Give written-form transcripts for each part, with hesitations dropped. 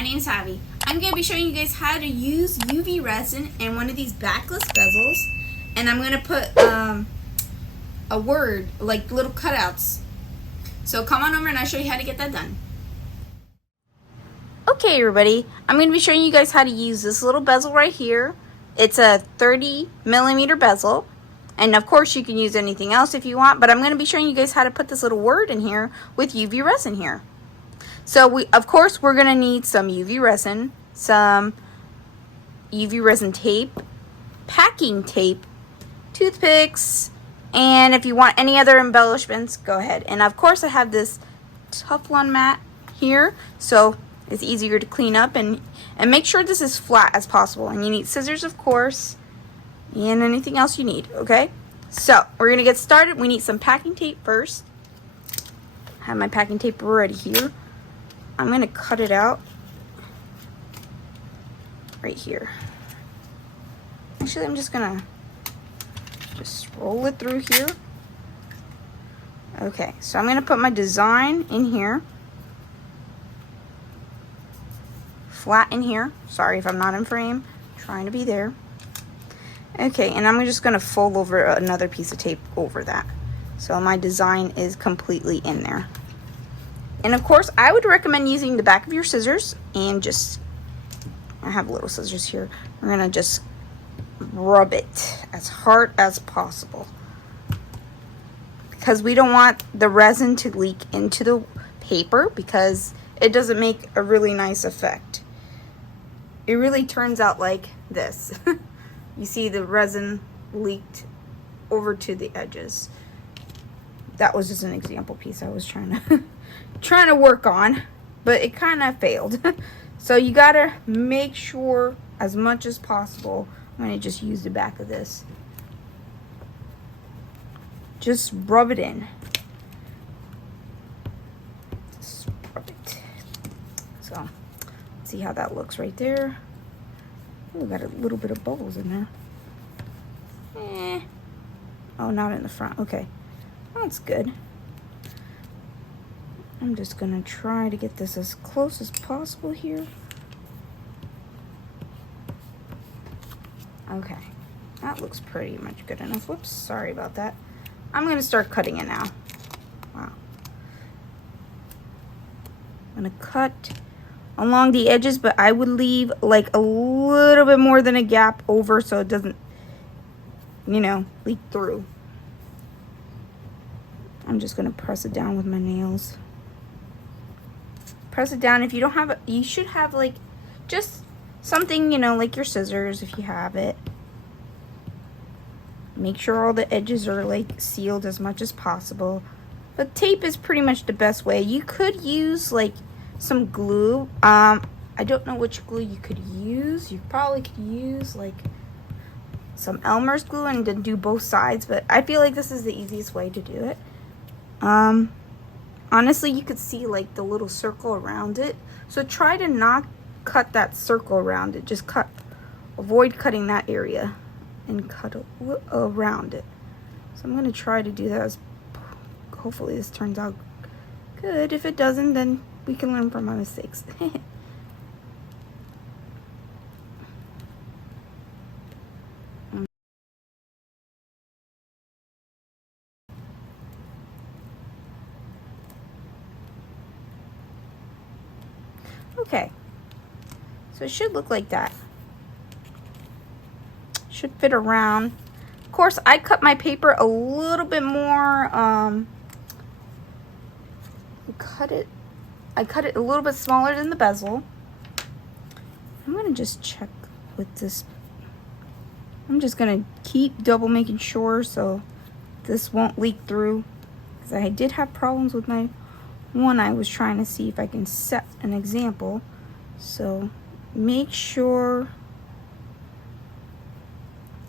my name's Javi. I'm going to be showing you guys how to use UV resin in one of these backless bezels. And I'm going to put a word, like little cutouts. So come on over and I'll show you how to get that done. Okay everybody, I'm going to be showing you guys how to use this little bezel right here. It's a 30mm bezel. And of course you can use anything else if you want, but I'm going to be showing you guys how to put this little word in here with UV resin here. So of course we're going to need some UV resin, some UV resin tape, packing tape, toothpicks, and if you want any other embellishments, go ahead. And of course I have this Teflon mat here, so it's easier to clean up, and make sure this is flat as possible. And you need scissors, of course, and anything else you need, okay? So we're going to get started. We need some packing tape first. I have my packing tape ready here. I'm going to cut it out right here. Actually, I'm just going to just roll it through here. Okay, so I'm going to put my design in here. Flat in here. Sorry if I'm not in frame. I'm trying to be there. Okay, and I'm just going to fold over another piece of tape over that. So my design is completely in there. And of course, I would recommend using the back of your scissors and just, I have little scissors here. We're going to just rub it as hard as possible, because we don't want the resin to leak into the paper, because it doesn't make a really nice effect. It really turns out like this. You see the resin leaked over to the edges. That was just an example piece I was trying to work on, but it kind of failed. So you gotta make sure as much as possible. I'm gonna just use the back of this. Just rub it in. Just rub it. So, see how that looks right there. Ooh, got a little bit of bubbles in there. Oh, not in the front. Okay, that's good. I'm just gonna try to get this as close as possible here. Okay, that looks pretty much good enough. Whoops, sorry about that. I'm gonna start cutting it now. Wow. I'm gonna cut along the edges, but I would leave like a little bit more than a gap over so it doesn't, you know, leak through. I'm just gonna press it down with my nails. Press it down. If you don't have it, you should have like just something, you know, like your scissors if you have it. Make sure all the edges are like sealed as much as possible. But tape is pretty much the best way. You could use like some glue. I don't know which glue you could use. You probably could use like some Elmer's glue and then do both sides, but I feel like this is the easiest way to do it. Honestly, you could see like the little circle around it, so try to not cut that circle around it. Just avoid cutting that area and cut around it. So I'm going to try to do that. Hopefully this turns out good. If it doesn't, then we can learn from my mistakes. Okay, so it should look like that. Should fit around. Of course, I cut my paper a little bit more. I cut it a little bit smaller than the bezel. I'm gonna just check with this. I'm just gonna keep double making sure so this won't leak through, because I did have problems with my one. I was trying to see if I can set an example. So make sure,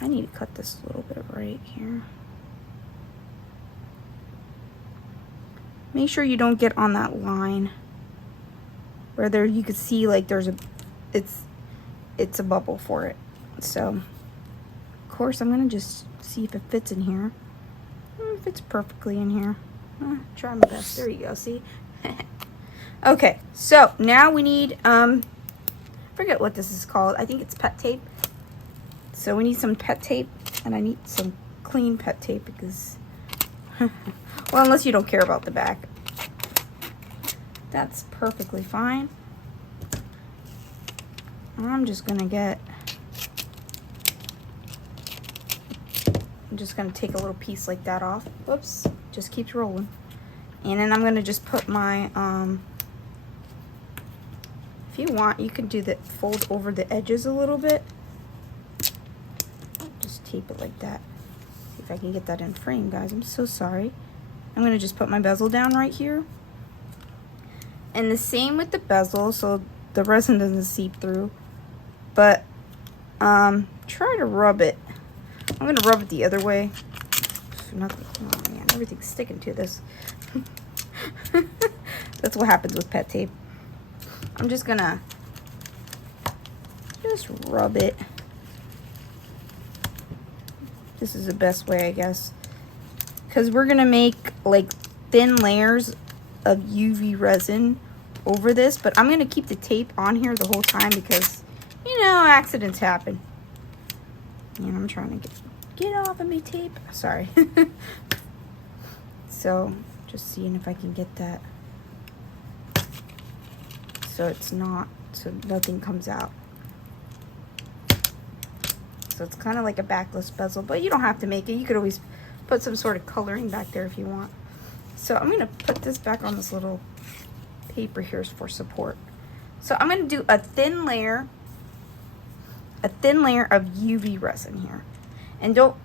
I need to cut this a little bit right here. Make sure you don't get on that line where there you could see like there's a it's a bubble for it. So of course I'm gonna just see if it fits in here. It fits perfectly in here. Try my best. There you go. See? Okay, so now we need forget what this is called. I think it's pet tape. So we need some pet tape, and I need some clean pet tape because, well, unless you don't care about the back. That's perfectly fine. I'm just gonna take a little piece like that off. Whoops, just keeps rolling. And then I'm gonna just put my, if you want, you can do the fold over the edges a little bit. Just tape it like that. See if I can get that in frame, guys. I'm so sorry. I'm gonna just put my bezel down right here. And the same with the bezel, so the resin doesn't seep through. But try to rub it. I'm gonna rub it the other way. Nothing. Oh man, everything's sticking to this. That's what happens with pet tape. I'm just gonna rub it. This is the best way, I guess, because we're gonna make like thin layers of UV resin over this, but I'm gonna keep the tape on here the whole time because, you know, accidents happen. And I'm trying to get off of my tape. Sorry. So just seeing if I can get that so it's not, so nothing comes out. So it's kind of like a backless bezel, but you don't have to make it. You could always put some sort of coloring back there if you want. So I'm gonna put this back on this little paper here for support. So I'm gonna do a thin layer of UV resin here. And don't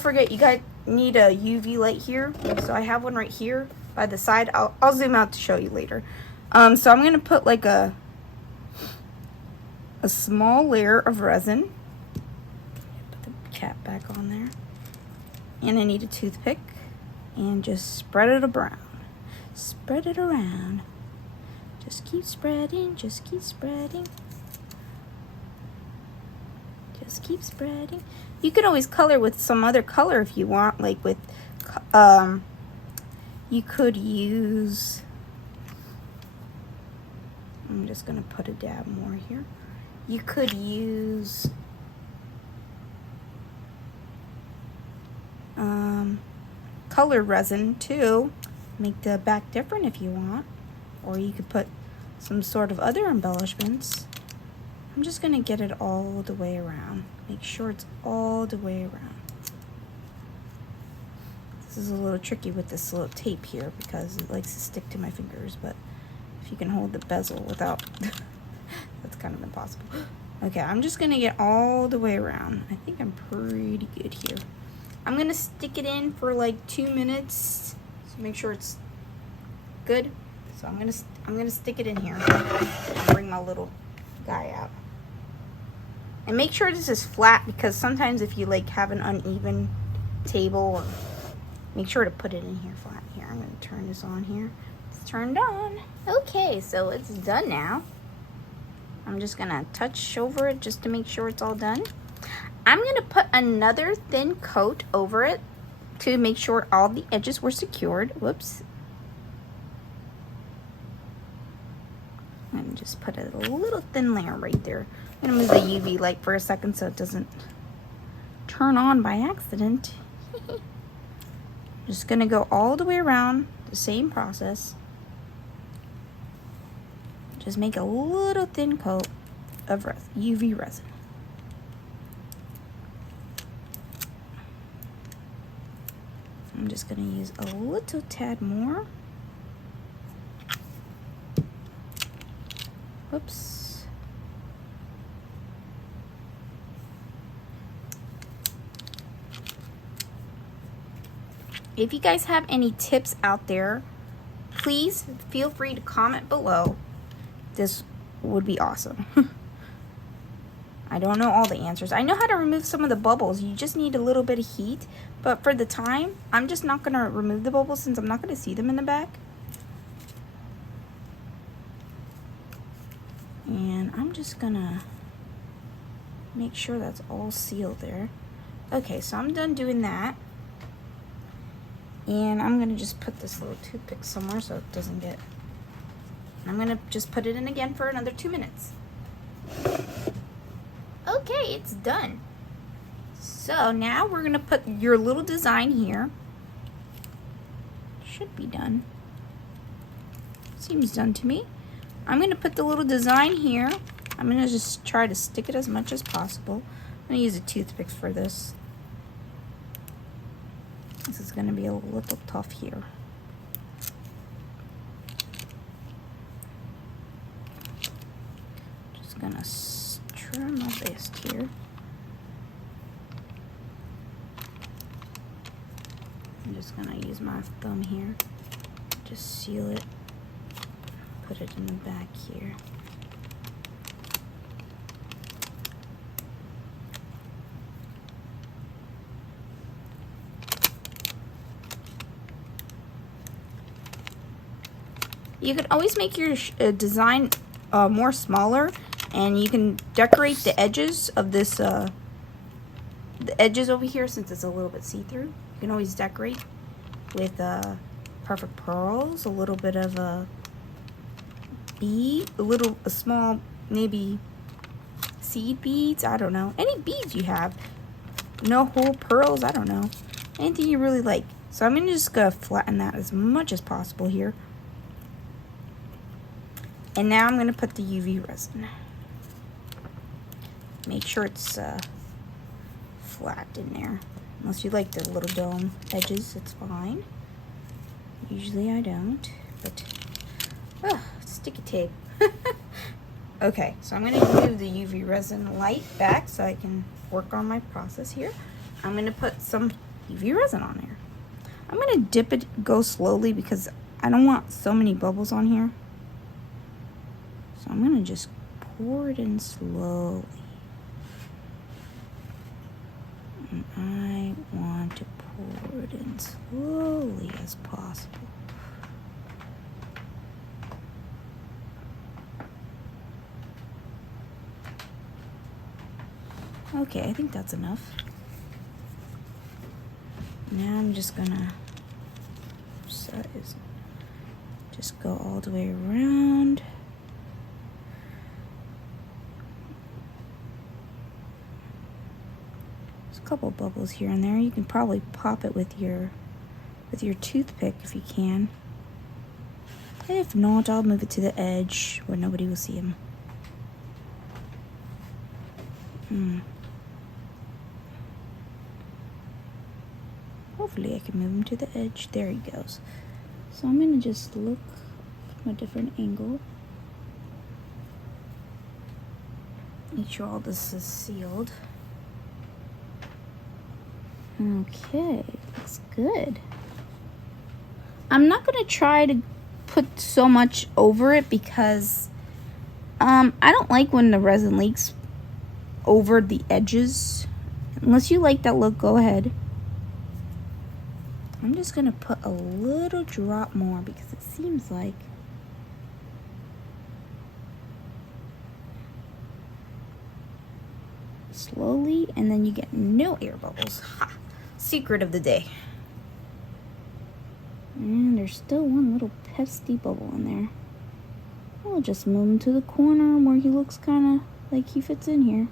forget, you guys need a UV light here. So I have one right here by the side. I'll zoom out to show you later. So I'm gonna put like a small layer of resin. Put the cap back on there. And I need a toothpick and just spread it around. Spread it around. Just keep spreading, just keep spreading. Just keep spreading. You could always color with some other color if you want, like with, you could use, I'm just gonna put a dab more here. You could use, colored resin too. Make the back different if you want. Or you could put some sort of other embellishments. I'm just gonna get it all the way around. Make sure it's all the way around. This is a little tricky with this little tape here because it likes to stick to my fingers, but if you can hold the bezel without, that's kind of impossible. Okay, I'm just gonna get all the way around. I think I'm pretty good here. I'm gonna stick it in for like 2 minutes to make sure it's good. So I'm gonna stick it in here and bring my little guy out. And make sure this is flat because sometimes if you like have an uneven table, or make sure to put it in here flat. Here, I'm gonna turn this on here. It's turned on. Okay, so it's done now. I'm just gonna touch over it just to make sure it's all done. I'm gonna put another thin coat over it to make sure all the edges were secured. Whoops. And just put a little thin layer right there. I'm gonna move the UV light for a second so it doesn't turn on by accident. Just gonna go all the way around, the same process. Just make a little thin coat of UV resin. I'm just gonna use a little tad more. Whoops. If you guys have any tips out there, please feel free to comment below. This would be awesome. I don't know all the answers. I know how to remove some of the bubbles. You just need a little bit of heat. But for the time, I'm just not going to remove the bubbles since I'm not going to see them in the back. And I'm just going to make sure that's all sealed there. Okay, so I'm done doing that. And I'm going to just put this little toothpick somewhere so it doesn't get... I'm going to just put it in again for another 2 minutes. Okay, it's done. So now we're gonna put your little design here. Should be done. Seems done to me. I'm gonna put the little design here. I'm gonna just try to stick it as much as possible. I'm gonna use a toothpick for this. This is gonna be a little tough here. Just gonna trim my best here. I'm just gonna use my thumb here. Just seal it. Put it in the back here. You can always make your design more smaller, and you can decorate the edges of this, the edges over here, since it's a little bit see-through. You can always decorate with perfect pearls, a little bit of a bead, a small, maybe seed beads, I don't know. Any beads you have. No whole pearls, I don't know. Anything you really like. So I'm just gonna flatten that as much as possible here. And now I'm going to put the UV resin. Make sure it's flat in there. Unless you like the little dome edges, it's fine. Usually I don't, but sticky tape. Okay, so I'm going to do the UV resin light back so I can work on my process here. I'm going to put some UV resin on there. I'm going to dip it, go slowly because I don't want so many bubbles on here. So I'm going to just pour it in slowly. And I want to pour it in slowly as possible. Okay, I think that's enough. Now I'm just going to just go all the way around. Couple bubbles here and there. You can probably pop it with your toothpick if you can. If not, I'll move it to the edge where nobody will see him. Hopefully I can move him to the edge. There he goes. So I'm gonna just look from a different angle. Make sure all this is sealed. Okay, looks good. I'm not going to try to put so much over it because I don't like when the resin leaks over the edges. Unless you like that look, go ahead. I'm just going to put a little drop more because it seems like slowly, and then you get no air bubbles. Ha! Secret of the day. And there's still one little pesky bubble in there. I'll just move him to the corner where he looks kind of like he fits in here.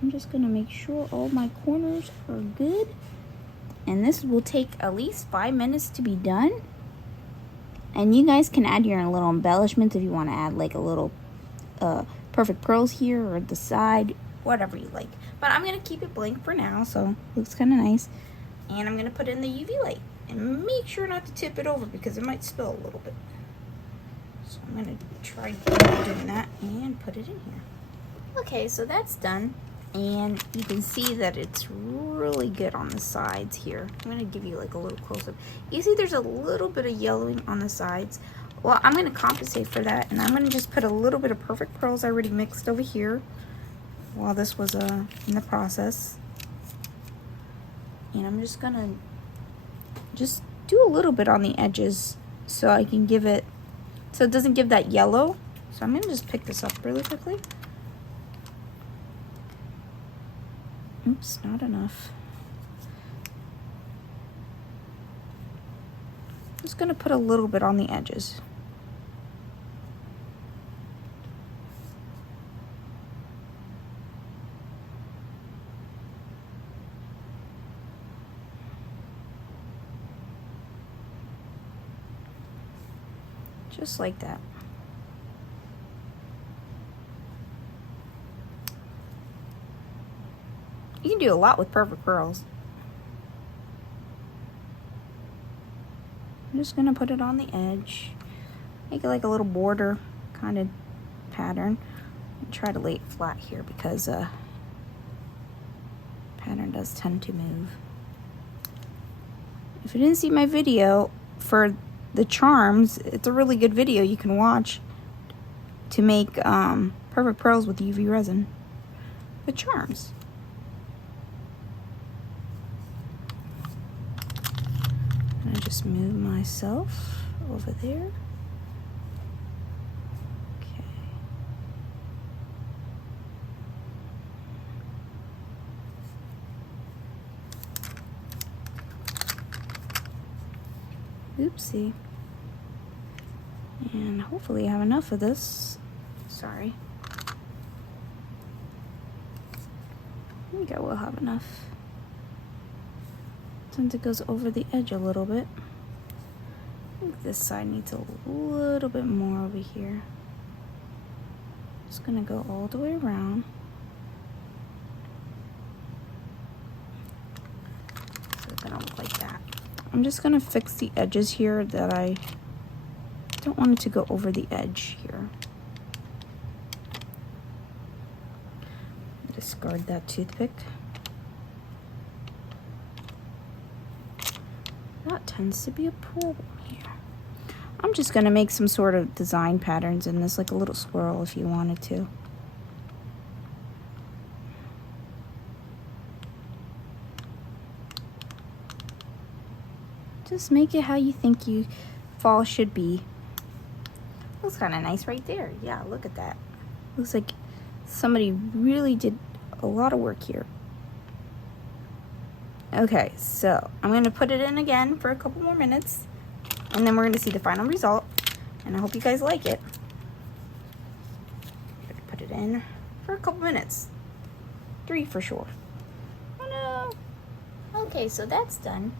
I'm just going to make sure all my corners are good. And this will take at least 5 minutes to be done. And you guys can add your little embellishments if you want to add like a little perfect pearls here or the side, whatever you like. But I'm going to keep it blank for now, so it looks kind of nice. And I'm going to put in the UV light. And make sure not to tip it over because it might spill a little bit. So I'm going to try doing that and put it in here. Okay, so that's done. And you can see that it's really good on the sides here. I'm going to give you like a little close-up. You see there's a little bit of yellowing on the sides. Well, I'm going to compensate for that. And I'm going to just put a little bit of perfect pearls I already mixed over here while this was in the process. And I'm just going to just do a little bit on the edges so I can give it, so it doesn't give that yellow. So I'm going to just pick this up really quickly. Oops, not enough. I'm just going to put a little bit on the edges. Just like that. You can do a lot with perfect pearls. I'm just gonna put it on the edge. Make it like a little border kind of pattern. And try to lay it flat here because pattern does tend to move. If you didn't see my video for the charms, it's a really good video you can watch to make perfect pearls with UV resin. The charms. I just move myself over there. Okay. Oopsie. And hopefully I have enough of this. Sorry. I think I will have enough. Since it goes over the edge a little bit. I think this side needs a little bit more over here. Just gonna go all the way around. So it's gonna look like that. I'm just gonna fix the edges here that I don't want it to go over the edge here. Discard that toothpick. That tends to be a problem here. I'm just gonna make some sort of design patterns in this, like a little swirl if you wanted to. Just make it how you think fall should be. Looks kind of nice right there. Yeah, look at that. Looks like somebody really did a lot of work here. Okay, so I'm going to put it in again for a couple more minutes, and then we're going to see the final result, and I hope you guys like it. I'm going to put it in for a couple minutes. 3 for sure. Oh no. Okay, so that's done.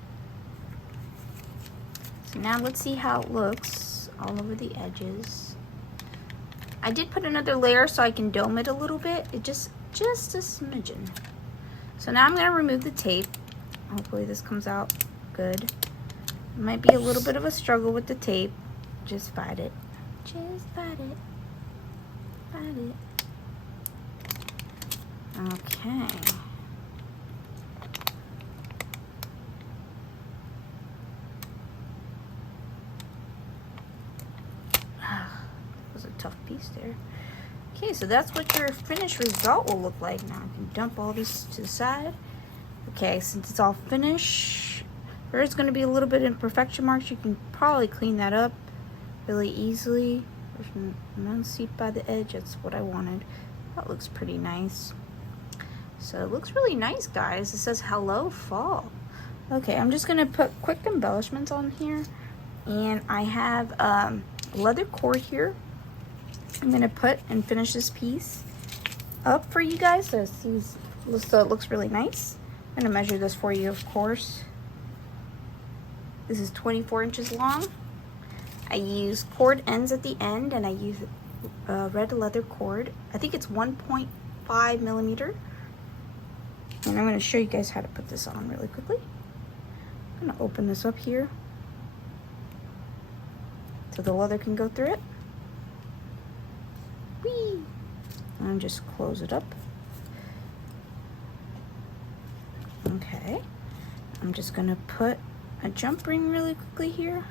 So now let's see how it looks all over the edges. I did put another layer so I can dome it a little bit. It just a smidgen. So now I'm going to remove the tape. Hopefully this comes out good. It might be a little bit of a struggle with the tape. Just fight it. Just fight it. Fight it. Okay. That was a tough piece there. Okay, so that's what your finished result will look like. Now I can dump all these to the side. Okay, since it's all finished, there's going to be a little bit of imperfection marks. You can probably clean that up really easily. There's none seeped by the edge. That's what I wanted. That looks pretty nice. So it looks really nice, guys. It says hello fall. Okay, I'm just going to put quick embellishments on here. And I have leather cord here. I'm going to put and finish this piece up for you guys so it looks really nice. I'm going to measure this for you, of course. This is 24 inches long. I use cord ends at the end, and I use red leather cord. I think it's 1.5 millimeter. And I'm going to show you guys how to put this on really quickly. I'm going to open this up here so the leather can go through it. Whee! And just close it up. Okay, I'm just gonna put a jump ring really quickly here,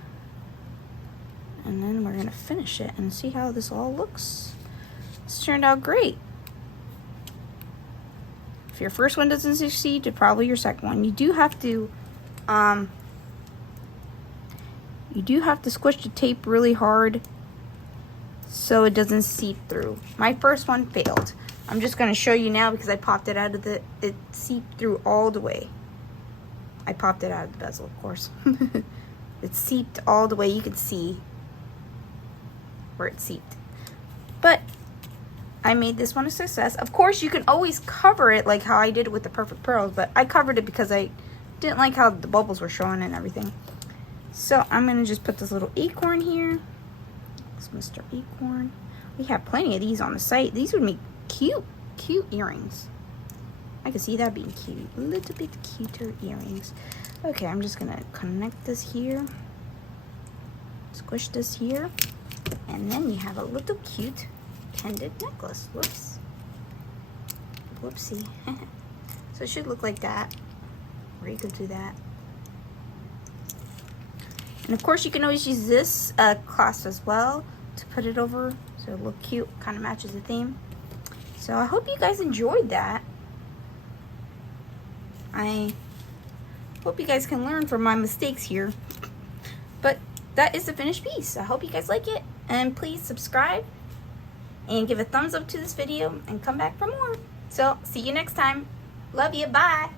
and then we're gonna finish it and see how this all looks. This turned out great. If your first one doesn't succeed, probably your second one. You do have to squish the tape really hard so it doesn't seep through. My first one failed. I'm just going to show you now because I popped it out of it seeped through all the way. I popped it out of the bezel, of course. It seeped all the way. You could see where it seeped. But I made this one a success. Of course, you can always cover it like how I did with the perfect pearls, but I covered it because I didn't like how the bubbles were showing and everything. So I'm going to just put this little acorn here. There's Mr. Acorn. We have plenty of these on the site. These would make cute earrings. I can see that being cute. A little bit cuter earrings. Okay, I'm just gonna connect this here. Squish this here. And then you have a little cute pendant necklace. Whoops. Whoopsie. So it should look like that. Or you could do that. And of course you can always use this clasp as well to put it over so it look cute, kind of matches the theme. So I hope you guys enjoyed that. I hope you guys can learn from my mistakes here. But that is the finished piece. I hope you guys like it, and please subscribe and give a thumbs up to this video and come back for more. So see you next time. Love you. Bye.